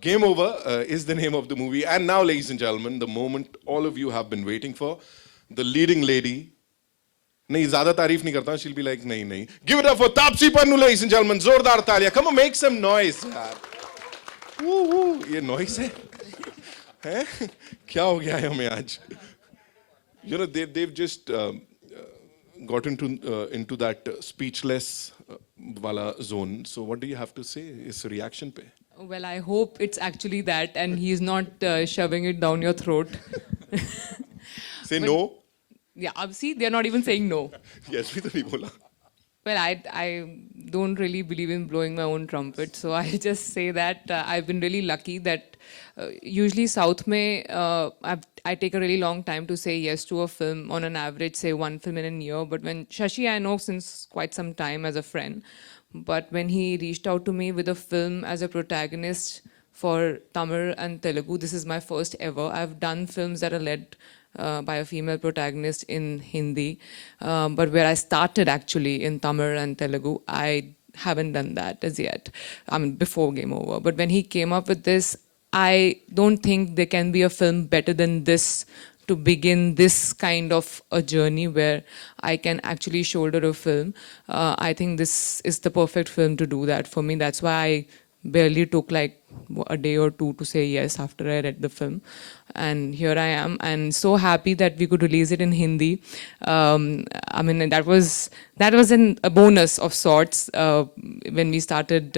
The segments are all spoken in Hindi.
Game Over is the name of the movie. And now, ladies and gentlemen, the moment all of you have been waiting for. The leading lady. नहीं ज़्यादा तारीफ नहीं करता हूँ. She'll be like, नहीं नहीं. Give it up for Taapsee Pannu, ladies and gentlemen. जोरदार तालियां. Come on, make some noise, यार. Woo woo. ये noise है? हैं? क्या हो गया है हमें आज? You know, they've just got into that speechless wala zone. So what do you have to say? Is reaction pe? Well, I hope it's actually that, and he's not shoving it down your throat. Say but, no. Yeah, see, they're not even saying no. Yes, we don't bola. Well, I don't really believe in blowing my own trumpet, so I just say that I've been really lucky that usually South mein I take a really long time to say yes to a film. On an average, say one film in a year. But when Shashi, I know since quite some time as a friend, but when he reached out to me with a film as a protagonist for Tamil and Telugu, this is my first ever. I've done films that are led by a female protagonist in Hindi, but where I started actually in Tamil and Telugu, I haven't done that as yet. I mean, before Game Over. But when he came up with this, I don't think there can be a film better than this to begin this kind of a journey where I can actually shoulder a film. I think this is the perfect film to do that for me. That's why I barely took like a day or two to say yes after I read the film. And here I am, and so happy that we could release it in Hindi. I mean, that was a bonus of sorts. When we started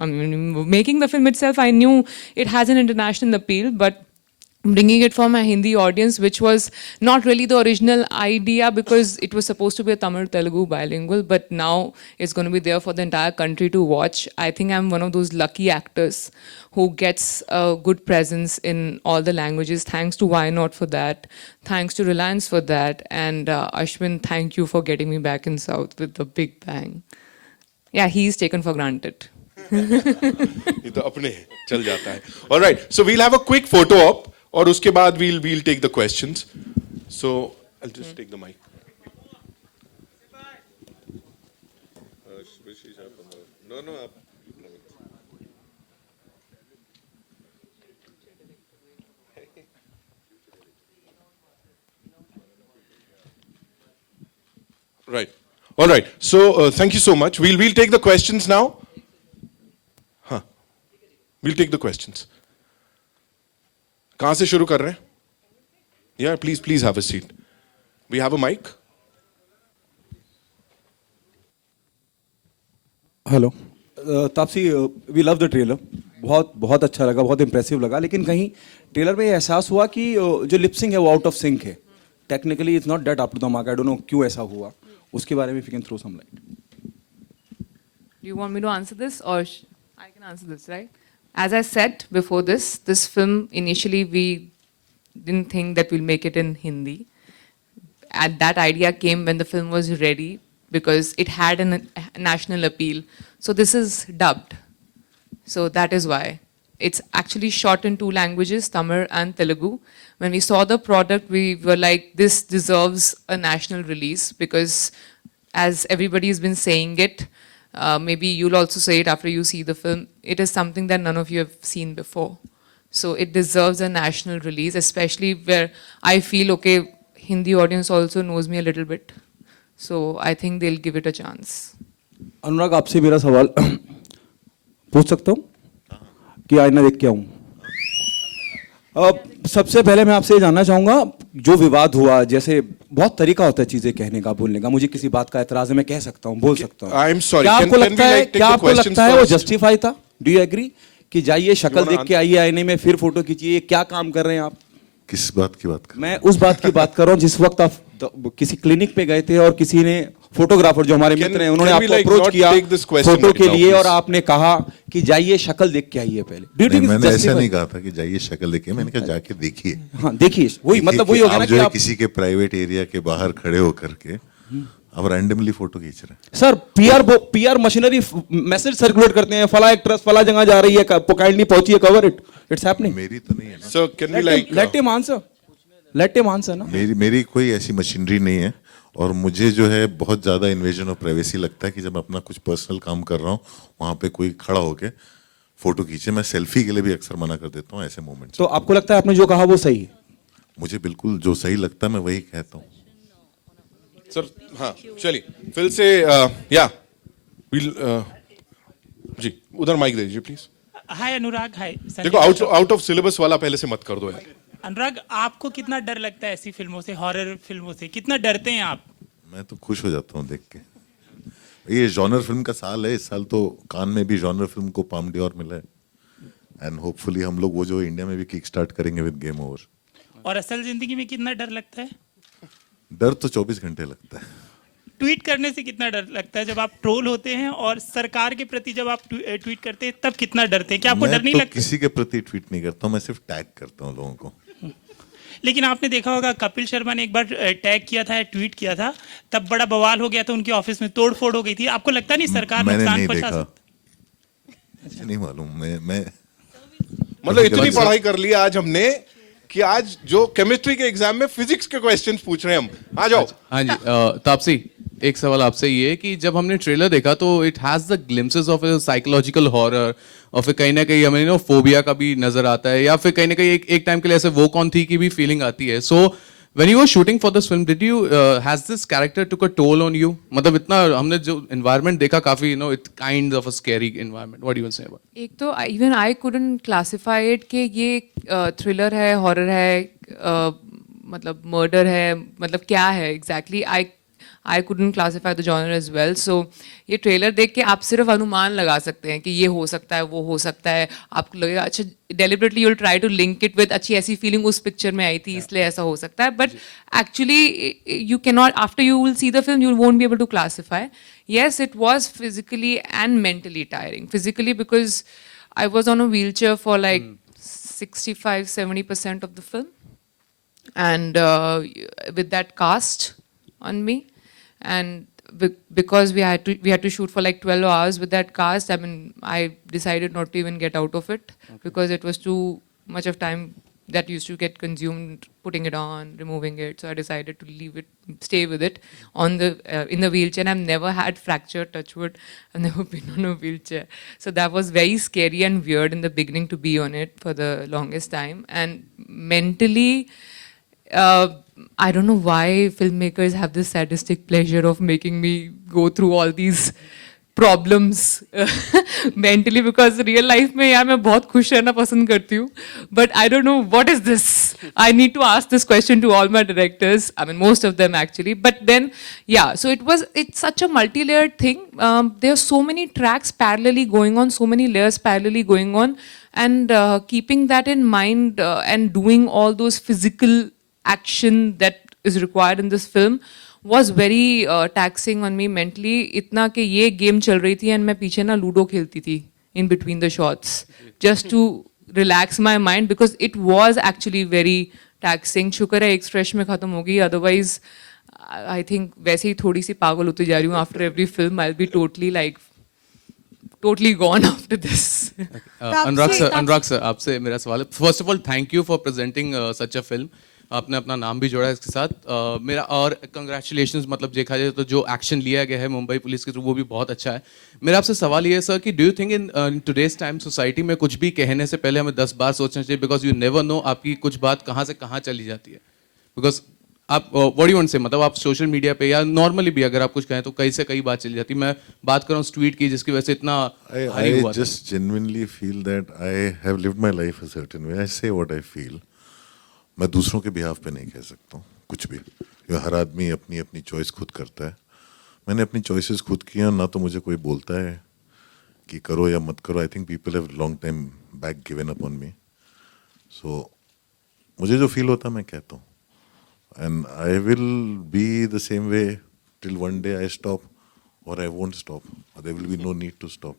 making the film itself, I knew it has an international appeal, but bringing it for my Hindi audience, which was not really the original idea because it was supposed to be a Tamil-Telugu bilingual, but now it's going to be there for the entire country to watch. I think I'm one of those lucky actors who gets a good presence in all the languages. Thanks to Why Not for that. Thanks to Reliance for that. And Ashwin, thank you for getting me back in South with the big bang. Yeah, he's taken for granted. ये तो अपने चल जाता है. All right, so we'll have a quick photo op. और उसके बाद we'll take the questions. So I'll just take the mic. No. Right. All right. So thank you so much. We'll take the questions now. We'll take the questions. कहाँ से शुरू कर रहे हैं? Yeah, please have a seat. We have a mic. Hello. Taapsee, we love the trailer. बहुत अच्छा लगा, बहुत impressive लगा. लेकिन कहीं ट्रेलर में ये एहसास हुआ कि जो लिपसिंग है वो out of sync है. Technically it's not that up to the mark. I don't know क्यों ऐसा हुआ. उसके बारे में if you can throw some light. Do you want me to answer this, or I can answer this, right? As I said before this film, initially we didn't think that we'll make it in Hindi. And that idea came when the film was ready because it had a national appeal. So this is dubbed. So that is why. It's actually shot in 2 languages, Tamil and Telugu. When we saw the product, we were like, this deserves a national release because as everybody's been saying it, maybe you'll also say it after you see the film, it is something that none of you have seen before. So it deserves a national release, especially where I feel, okay, Hindi audience also knows me a little bit. So I think they'll give it a chance. अनुराग, आपसे मेरा सवाल पूछ सकता हूँ कि आईना देख के आऊँ? सबसे पहले मैं आपसे जानना चाहूँगा, जो विवाद हुआ, जैसे बहुत तरीका होता है चीजें कहने का, बोलने का. मुझे किसी बात का एतराज है, मैं कह सकता हूँ, बोल सकता हूँ. I'm sorry. क्या आपको लगता है वो जस्टिफाई था? डू यू एग्री कि जाइए शक्ल देख के आइए आईने में, फिर फोटो खींचिए? क्या काम कर रहे हैं आप? किस बात की बात कर? मैं उस बात की बात कर रहा हूँ जिस वक्त आप किसी क्लिनिक पे गए थे और किसी ने, फोटोग्राफर जो हमारे मित्र हैं, उन्होंने आपको अप्रोच किया फोटो के लिए और आपने कहा कि जाइए शक्ल देख के आइए पहले. नहीं, मैंने ऐसा नहीं कहा था कि जाइए शक्ल देखिए, मैंने कहा जाके देखिए. हाँ, देखिए, वही मतलब वही होगा ना कि आप किसी के प्राइवेट एरिया के बाहर खड़े होकर के अब रैंडमली फोटो खींच रहे हैं. Sir, PR machinery message circulate करते हैं, फला एक्ट्रेस फला जगह जा रही है, काइंडली पहुंचिए, कवर इट. It's happening. मेरी तो नहीं है ना. So can we like let him answer ना. मेरी कोई ऐसी मशीनरी नहीं है. और मुझे जो है बहुत ज़्यादा इन्वेजन ऑफ प्राइवेसी लगता है कि जब मैं अपना कुछ पर्सनल काम कर रहा हूँ, वहाँ पे कोई खड़ा होके फोटो खींचे। मैं सेल्फी के लिए भी अक्सर मना कर देता हूँ ऐसे मोमेंट्स। तो आपको लगता है आपने जो कहा वो सही है? मुझे बिल्कुल जो सही लगता है मैं वही कहता हूँ। सर हाँ चलिए फिर से या जी उधर माइक दे दीजिए प्लीज। हाय अनुराग, हाय संजय। देखो आउट ऑफ सिलेबस वाला पहले से मत कर दो यार। अनुराग, आपको कितना डर लगता है ऐसी फिल्मों से, हॉरर फिल्मों से? कितना डरते हैं आप? मैं तो खुश हो जाता हूँ देख के। ये जॉनर फिल्म का साल है। इस साल तो कान में भी जॉनर फिल्म को पाम डियोर मिला है। एंड होपफुली हम लोग वो जो इंडिया में भी किक स्टार्ट करेंगे विद गेम ओवर। और असल जिंदगी में कितना डर लगता है? डर तो 24 घंटे लगता है। ट्वीट करने से कितना डर लगता है जब आप ट्रोल होते हैं? और सरकार के प्रति जब आप ट्वीट करते हैं तब कितना डरते हैं? क्या आपको डर नहीं मैं तो लगता? किसी के प्रति ट्वीट नहीं करता हूँ, मैं सिर्फ टैग करता हूँ लोगों को। लेकिन आपने देखा होगा कपिल शर्मा ने एक बार टैग किया था, ट्वीट किया था, तब बड़ा बवाल हो गया था, उनके ऑफिस में तोड़फोड़ हो गई थी। आपको लगता नहीं सरकार मैंने नुकसान नहीं पहुंचा देखा, सकती? मुझे नहीं मालूम। मैं मतलब इतनी पढ़ाई कर ली आज हमने कि आज जो केमिस्ट्री के एग्जाम में फिजिक्स के क्वेश्चंस पूछ रहे हैं हम। आ जाओ। हाँ जी, तापसी, एक सवाल आपसे ये है कि जब हमने ट्रेलर देखा तो it has the glimpses of a psychological horror, और फिर कहीं ना कहीं हमें नो फोबिया का भी नजर आता है, या फिर कहीं ना कहीं एक टाइम के लिए ऐसे वो कौन थी की भी फीलिंग आती है। So when you were shooting for this film, did you has this character took a toll on you? मतलब इतना हमने जो एनवायरनमेंट देखा, काफी you know it kind of a scary environment. What do you say about? एक तो even I couldn't classify it कि ये थ्रिलर है, हॉरर है, मतलब मर्डर है, मतलब क्या है exactly. I couldn't classify the genre as well. So ये ट्रेलर देख के आप सिर्फ अनुमान लगा सकते हैं कि ये हो सकता है, वो हो सकता है। आपको लगेगा अच्छा, deliberately you will try to link it with अच्छी ऐसी फीलिंग उस पिक्चर में आई थी इसलिए ऐसा हो सकता है, but actually you can not, after you will see the film you won't be able to classify. Yes, it was physically and mentally tiring. Physically because I was on a wheelchair for like 65-70% of the film, and with that cast on me, and because we had to shoot for like 12 hours with that cast, I mean, I decided not to even get out of it because it was too much of time that used to get consumed putting it on, removing it. So I decided to leave it, stay with it on the in the wheelchair. And I've never had fracture, touch wood. I've never been on a wheelchair. So that was very scary and weird in the beginning to be on it for the longest time. And mentally, I don't know why filmmakers have this sadistic pleasure of making me go through all these problems mentally, because real life में यार मैं बहुत खुश रहना पसंद करती हूँ, but I don't know what is this. I need to ask this question to all my directors. I mean most of them actually, but then yeah. So it's such a multi-layered thing. There are so many tracks parallelly going on, so many layers parallelly going on, and keeping that in mind and doing all those physical action that is required in this film was very taxing on me mentally. इतना कि ये गेम चल रही थी and मैं पीछे ना लूडो खेलती थी in between the shots just to relax my mind because it was actually very taxing. शुक्र है एक स्ट्रेच में खत्म हो गई, otherwise I think वैसे ही थोड़ी सी पागल होती जा रही हूँ. After every film I'll be totally gone after this. Anurag sir, आपसे मेरा सवाल है. First of all thank you for presenting such a film. आपने अपना नाम भी जोड़ा है इसके साथ. मेरा और कंग्रेचुलेशंस. मतलब देखा जाए तो जो एक्शन लिया गया है मुंबई पुलिस के थ्रू वो भी बहुत अच्छा है. मेरा आपसे सवाल ये है सर कि do you think in today's time society में कुछ भी कहने से पहले हमें 10 बार सोचना चाहिए, बिकॉज यू नेवर नो आपकी कुछ बात कहाँ से कहाँ चली जाती है. बिकॉज आप what do you want say, मतलब आप सोशल मीडिया पे या नॉर्मली भी अगर आप कुछ कहें तो कई से कई बात चली जाती है. मैं बात कर रहा हूँ ट्वीट की जिसकी वजह से इतना भारी हुआ. I just genuinely feel that I have lived my life a certain way. I say what I feel. मैं दूसरों के बिहाफ पे नहीं कह सकता हूँ कुछ भी. हर आदमी अपनी अपनी चॉइस खुद करता है. मैंने अपनी चॉइसेस खुद किया, ना तो मुझे कोई बोलता है कि करो या मत करो. I think people have long time back given up on me. So मुझे जो फील होता है मैं कहता हूँ. And I will be the same way till one day I stop और I won't stop. There will be no need to stop.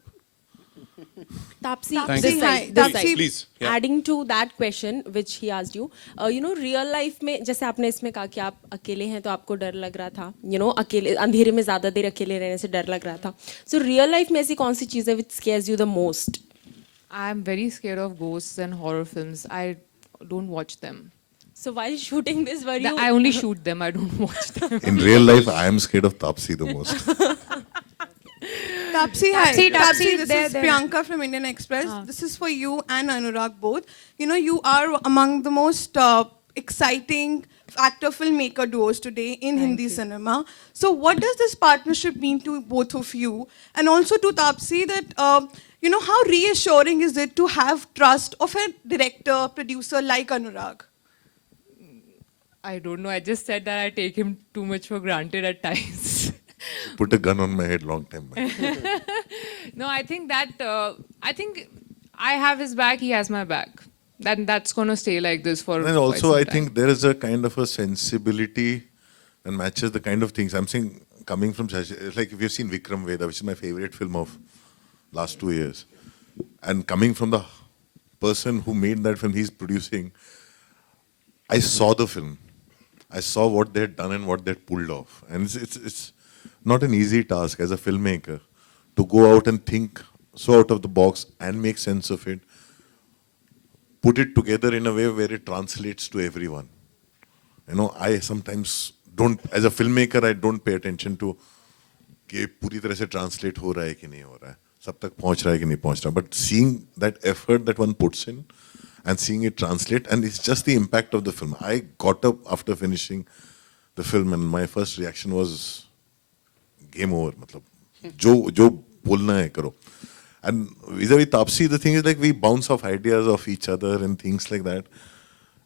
Tapsi, Thank this you. side, Tapsi, this side. please, yeah. Adding to that question which he asked you, real life में जैसे आपने इसमें कहा कि आप अकेले हैं तो आपको डर लग रहा था, अकेले अंधेरे में ज़्यादा देर अकेले रहने से डर लग रहा था. So real life में ऐसी कौन सी चीज़ है which scares you the most? I'm very scared of ghosts and horror films. I don't watch them. So while shooting this, were you? I only shoot them. I don't watch them. In real life, I am scared of Tapsi the most. Tapsi, hi. Tapsi, Tapsi, this there, is there. Priyanka from Indian Express. This is for you and Anurag both. You know, you are among the most exciting actor-filmmaker duos today in Hindi cinema. So what does this partnership mean to both of you? And also to Tapsi, that, you know, how reassuring is it to have trust of a director, producer like Anurag? I don't know. I just said that I take him too much for granted at times. Put a gun on my head long time back. No, I think that I think I have his back. He has my back. That's gonna stay like this for. And quite also, some I time. think there is a kind of a sensibility that matches the kind of things I'm saying. Coming from Shashi, it's like if you've seen Vikram Vedha, which is my favorite film of last 2 years, and coming from the person who made that film, he's producing. I saw the film. I saw what they had done and what they had pulled off, and it's not an easy task as a filmmaker to go out and think so out of the box and make sense of it, put it together in a way where it translates to everyone. You know, I sometimes don't, as a filmmaker, I don't pay attention to कि पूरी तरह से translate हो रहा है कि नहीं हो रहा है, सब तक पहुंच रहा है कि नहीं पहुंच रहा. But seeing that effort that one puts in and seeing it translate, and it's just the impact of the film. I got up after finishing the film and my first reaction was game over. मतलब जो बोलना है करो. And vis-a-vis Tapsi, the thing is like we bounce off ideas of each other and things like that.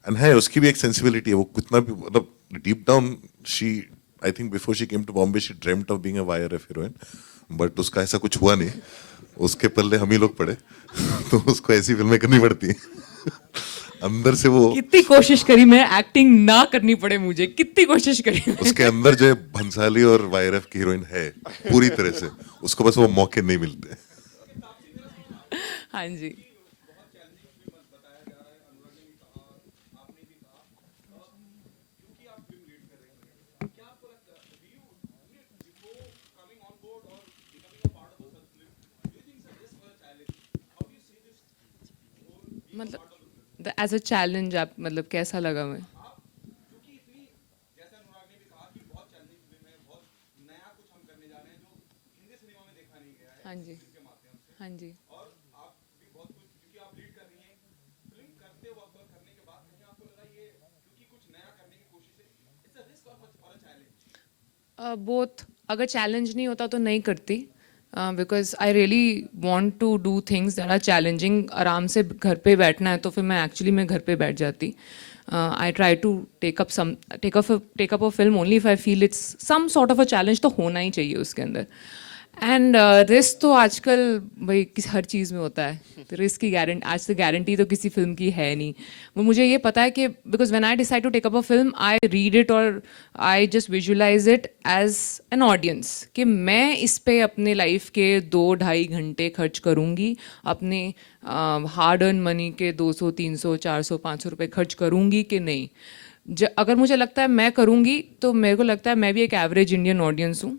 And है उसकी भी एक sensibility है, वो कितना भी मतलब deep down she, I think before she came to Bombay she dreamt of being a YRF heroine, but उसका ऐसा कुछ हुआ नहीं. उसके पल्ले हम ही लोग पड़े, तो उसको ऐसी फिल्में करनी पड़ती हैं. अंदर से वो कितनी कोशिश करी मैं एक्टिंग ना करनी पड़े मुझे, कितनी कोशिश करी. उसके अंदर जो है भंसाली और YRF की हीरोइन है पूरी तरह से, उसको बस वो मौके नहीं मिलते. हाँ जी. मतलब एज अ चैलेंज आप मतलब कैसा लगा मैं? हाँ जी, हाँ जी. बोथ. अगर चैलेंज नहीं होता तो नहीं करती, because I really want to do things that are challenging. आराम से घर पे बैठना है तो फिर मैं एक्चुअली मैं घर पे बैठ जाती. I try to take up a film only if I feel it's some sort of a challenge तो होना ही चाहिए उसके अंदर. एंड रिस्क तो आजकल भाई हर चीज़ में होता है. रिस्क की गारंटी आज से गारंटी तो किसी फिल्म की है नहीं. वो मुझे ये पता है कि because when I decide to take up a film I read it और I just visualise it as an audience कि मैं इस पे अपने लाइफ के 2-2.5 घंटे खर्च करूँगी, अपने हार्ड अर्न मनी के 200, 300, 400, 500 रुपये खर्च करूँगी कि नहीं. अगर मुझे लगता है मैं करूँगी तो मेरे को लगता है मैं भी एक एवरेज इंडियन ऑडियंस हूँ,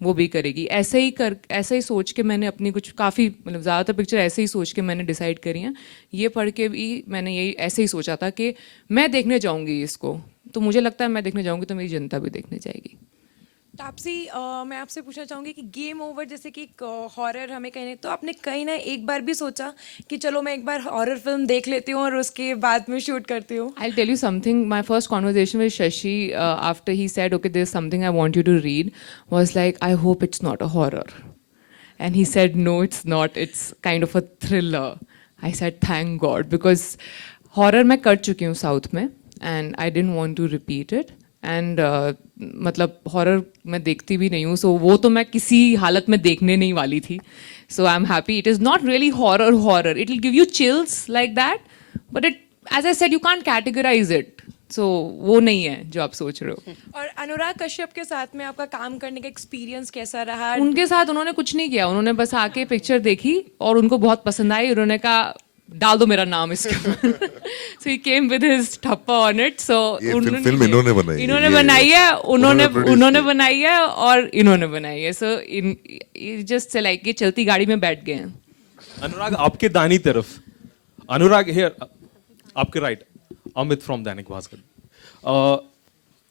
वो भी करेगी. ऐसे ही सोच के मैंने अपनी कुछ काफ़ी मतलब ज़्यादातर पिक्चर ऐसे ही सोच के मैंने डिसाइड करी हैं. ये पढ़ के भी मैंने यही ऐसे ही सोचा था कि मैं देखने जाऊंगी इसको, तो मुझे लगता है मैं देखने जाऊंगी तो मेरी जनता भी देखने जाएगी. तापसी, मैं आपसे पूछना चाहूँगी कि गेम ओवर जैसे कि हॉरर हमें कहीं तो आपने कहीं ना एक बार भी सोचा कि चलो मैं एक बार हॉरर फिल्म देख लेती हूँ और उसके बाद में शूट करती हूँ? I'll tell you something. My first conversation with Shashi after he said, okay, there's something I want you to read, was like, I hope it's not a horror. And he said, no, it's not. It's kind of a thriller. I said, thank God, because horror मैं कर चुकी हूँ साउथ में and I didn't want to repeat it. And मतलब हॉरर मैं देखती भी नहीं हूँ, सो वो तो मैं किसी हालत में देखने नहीं वाली थी. So I am happy. It is not really horror. It will give you chills like that, but it as I said you can't categorize it. So वो नहीं है जो आप सोच रहे हो. और अनुराग कश्यप के साथ में आपका काम करने का एक्सपीरियंस कैसा रहा? उनके साथ उन्होंने कुछ नहीं किया, उन्होंने बस आके पिक्चर देखी और उनको बहुत पसंद आई. उन्होंने कहा डाल दो मेरा नाम इसके ऊपर. सो ही केम विद हिज ठप्पा ऑन इट. सो फिल्म इन्होंने बनाई है, उन्होंने बनाई है और इन्होंने बनाई है. सो जस्ट लाइक ये चलती गाड़ी में बैठ गए हैं. अनुराग आपके दानी तरफ, अनुराग हियर आपके राइट, अमित फ्रॉम दैनिक भास्कर.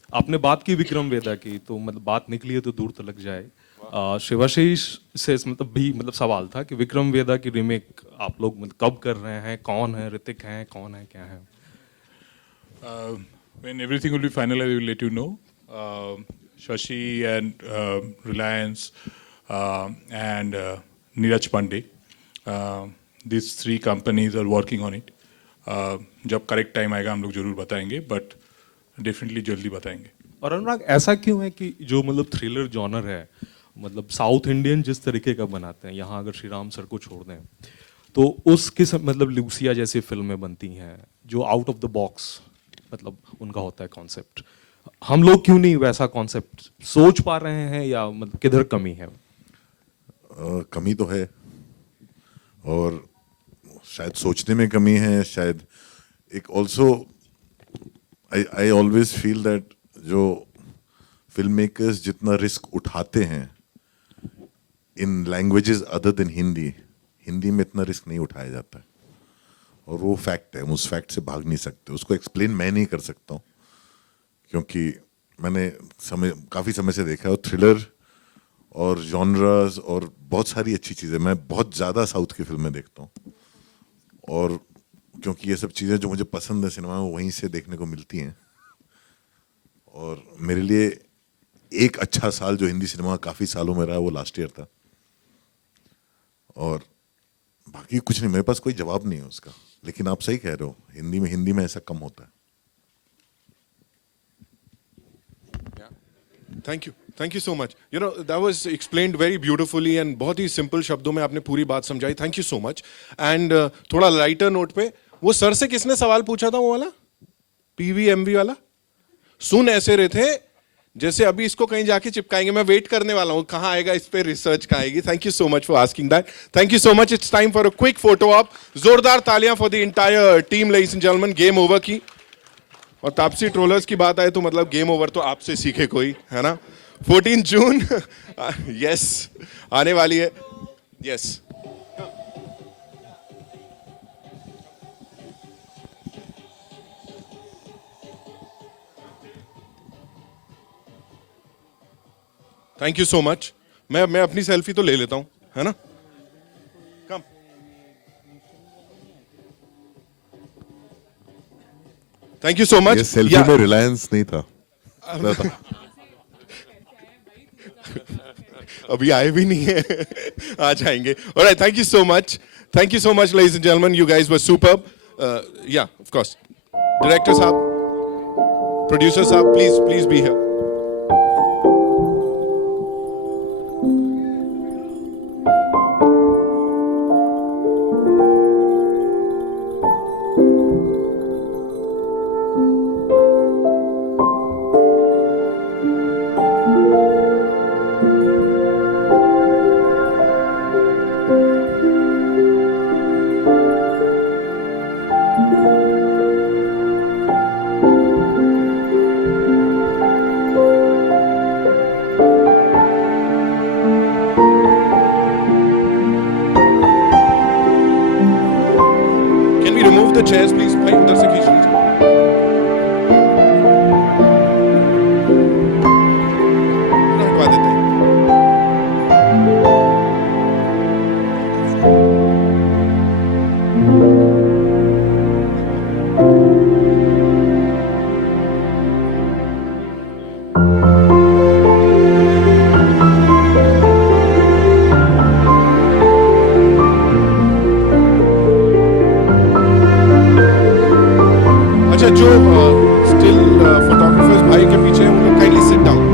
आपने बात की विक्रम वेदा की, तो मतलब बात निकली है तो दूर तो लग जाए। शिवाशीष से मतलब भी मतलब सवाल था कि विक्रम वेदा की रीमेक आप लोग मतलब कब कर रहे हैं, कौन है, ऋतिक हैं, कौन है, क्या है? When everything will be finalized, we will let you know. Shashi and Reliance and Neeraj Pandey, these 3 companies are working on it. जब करेक्ट टाइम आएगा हम लोग जरूर बताएंगे, बट डेफिनेटली जल्दी बताएंगे। और अनुराग, ऐसा क्यों है कि जो मतलब थ्रिलर जॉनर है, मतलब साउथ इंडियन जिस तरीके का बनाते हैं, यहाँ अगर श्री राम सर को छोड़ दें तो उस किस्म मतलब लूसिया जैसी फिल्में बनती हैं जो आउट ऑफ द बॉक्स मतलब उनका होता है कॉन्सेप्ट, हम लोग क्यों नहीं वैसा कॉन्सेप्ट सोच पा रहे हैं, या मतलब किधर कमी है? कमी तो है, और शायद सोचने में कमी है, शायद एक also I always feel that जो फिल्म मेकर्स जितना रिस्क उठाते हैं in languages other than Hindi, Hindi में इतना रिस्क नहीं उठाया जाता है, और वो फैक्ट है, हम उस फैक्ट से भाग नहीं सकते। उसको एक्सप्लेन मैं नहीं कर सकता हूँ, क्योंकि मैंने काफ़ी समय से देखा है, और थ्रिलर और जॉनरास और बहुत सारी अच्छी चीज़ें, मैं बहुत ज़्यादा साउथ की फिल्में देखता हूँ, और क्योंकि ये सब चीज़ें जो मुझे पसंद है सिनेमा में वहीं से देखने को मिलती हैं, और मेरे लिए एक अच्छा साल जो हिंदी सिनेमा काफ़ी सालों में रहा वो लास्ट ईयर था, और बाकी कुछ नहीं, मेरे पास कोई जवाब नहीं है उसका। लेकिन आप सही कह रहे हो, हिंदी में ऐसा कम होता है। Thank you so much. You know that was explained very beautifully and बहुत ही सिंपल शब्दों में आपने पूरी बात समझाई। Thank you so much. And थोड़ा लाइटर नोट पे, वो सर से किसने सवाल पूछा था, वो वाला PVMV वाला? सुन ऐसे रहे थे जैसे अभी इसको कहीं जाके चिपकाएंगे। मैं वेट करने वाला हूं कहां आएगा, इस पे रिसर्च कहां आएगी। Thank you so much for asking that. Thank you so much. It's time for a quick photo op. जोरदार तालियां for the entire team ladies and gentleman. Game over की, और तापसी ट्रोलर्स की बात आए तो मतलब गेम ओवर तो आपसे सीखे कोई, है ना? 14 जून यस आने वाली है। Yes thank you so much. मैं अपनी सेल्फी तो ले लेता हूं, है ना? Come. Thank you so much. ये सेल्फी में रिलायंस नहीं था। अभी आए भी नहीं है, आ जाएंगे। Alright, thank you so much. Thank you so much ladies and gentleman, you guys were superb. या ऑफ कोर्स, डायरेक्टर साहब, प्रोड्यूसर साहब, please be here. The chairs please, भाई उधर से खींच लीजिए। हटवा देते हैं। अच्छा, जो स्टिल फोटोग्राफर्स भाई के पीछे हैं, वो लोग काइंडली सिट डाउन।